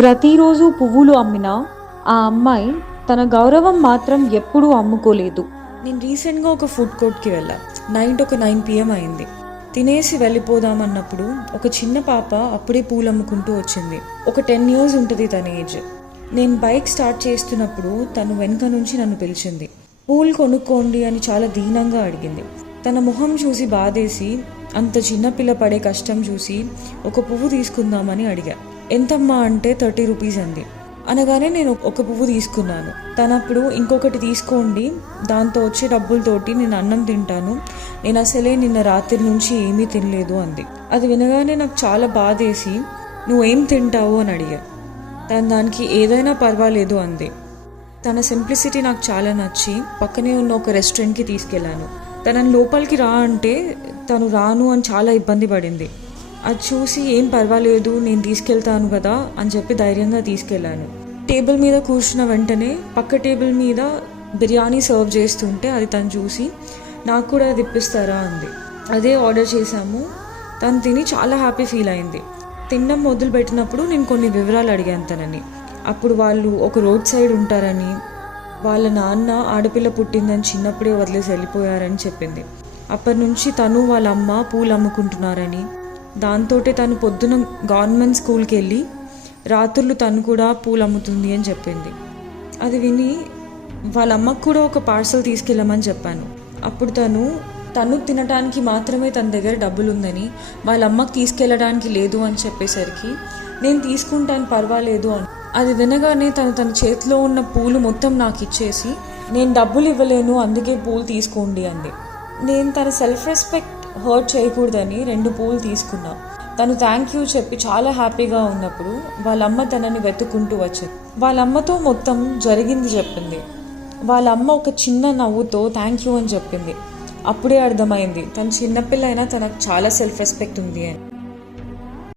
ప్రతిరోజు పువ్వులు అమ్మినా ఆ అమ్మాయి తన గౌరవం మాత్రం ఎప్పుడూ అమ్ముకోలేదు. నేను రీసెంట్గా ఒక ఫుడ్ కోర్ట్కి వెళ్ళా. నైట్ ఒక 9 PM అయింది. తినేసి వెళ్ళిపోదామన్నప్పుడు ఒక చిన్న పాప అప్పుడే పూలు అమ్ముకుంటూ వచ్చింది. ఒక 10 years ఉంటుంది తన ఏజ్. నేను బైక్ స్టార్ట్ చేస్తున్నప్పుడు తను వెనుక నుంచి నన్ను పిలిచింది. పూలు కొనుక్కోండి అని చాలా దీనంగా అడిగింది. తన మొహం చూసి బాధేసి, అంత చిన్నపిల్ల పడే కష్టం చూసి ఒక పువ్వు తీసుకుందామని అడిగా. ఎంతమ్మా అంటే 30 rupees అంది. అనగానే నేను ఒక పువ్వు తీసుకున్నాను. తనప్పుడు ఇంకొకటి తీసుకోండి, దాంతో వచ్చే డబ్బులతోటి నేను అన్నం తింటాను, నేను అసలే నిన్న రాత్రి నుంచి ఏమీ తినలేదు అంది. అది వినగానే నాకు చాలా బాధేసి, నువ్వేం తింటావు అని అడిగా. తను దానికి ఏదైనా పర్వాలేదు అంది. తన సింప్లిసిటీ నాకు చాలా నచ్చి పక్కనే ఉన్న ఒక రెస్టారెంట్కి తీసుకెళ్ళాను. తనని లోపలికి రా అంటే తను రాను అని చాలా ఇబ్బంది పడింది. అది చూసి ఏం పర్వాలేదు నేను తీసుకెళ్తాను కదా అని చెప్పి ధైర్యంగా తీసుకెళ్ళాను. టేబుల్ మీద కూర్చున్న వెంటనే పక్క టేబుల్ మీద బిర్యానీ సర్వ్ చేస్తుంటే అది తను చూసి నాకు కూడా అది ఇప్పిస్తారా అంది. అదే ఆర్డర్ చేశాము. తను తిని చాలా హ్యాపీ ఫీల్ అయింది. తినడం మొదలు పెట్టినప్పుడు నేను కొన్ని వివరాలు అడిగాను తనని. అప్పుడు వాళ్ళు ఒక రోడ్ సైడ్ ఉంటారని, వాళ్ళ నాన్న ఆడపిల్ల పుట్టిందని చిన్నప్పుడే వదిలేసి వెళ్ళిపోయారని చెప్పింది. అప్పటి నుంచి తను వాళ్ళ అమ్మ పూలు అమ్ముకుంటున్నారని, దాంతో తను పొద్దున గవర్నమెంట్ స్కూల్కి వెళ్ళి రాత్రులు తను కూడా పూలు అమ్ముతుంది అని చెప్పింది. అది విని వాళ్ళ అమ్మకు కూడా ఒక పార్సల్ తీసుకెళ్ళమని చెప్పాను. అప్పుడు తను తినడానికి మాత్రమే తన దగ్గర డబ్బులు ఉందని, వాళ్ళ అమ్మకు తీసుకెళ్ళడానికి లేదు అని చెప్పేసరికి నేను తీసుకుంటాను పర్వాలేదు అని. అది వినగానే తన చేతిలో ఉన్న పూలు మొత్తం నాకు ఇచ్చేసి, నేను డబ్బులు ఇవ్వలేను అందుకే పూలు తీసుకోండి అంది. నేను తన సెల్ఫ్ రెస్పెక్ట్ హర్ట్ చేయకూడదని 2 పూలు తీసుకున్నా. తను థ్యాంక్ యూ చెప్పి చాలా హ్యాపీగా ఉన్నప్పుడు వాళ్ళ అమ్మ తనని వెతుక్కుంటూ వచ్చింది. వాళ్ళ అమ్మతో మొత్తం జరిగింది చెప్పింది. వాళ్ళ అమ్మ ఒక చిన్న నవ్వుతో థ్యాంక్ యూ అని చెప్పింది. అప్పుడే అర్థమైంది తను చిన్నపిల్ల అయినా తనకు చాలా సెల్ఫ్ రెస్పెక్ట్ ఉంది అని.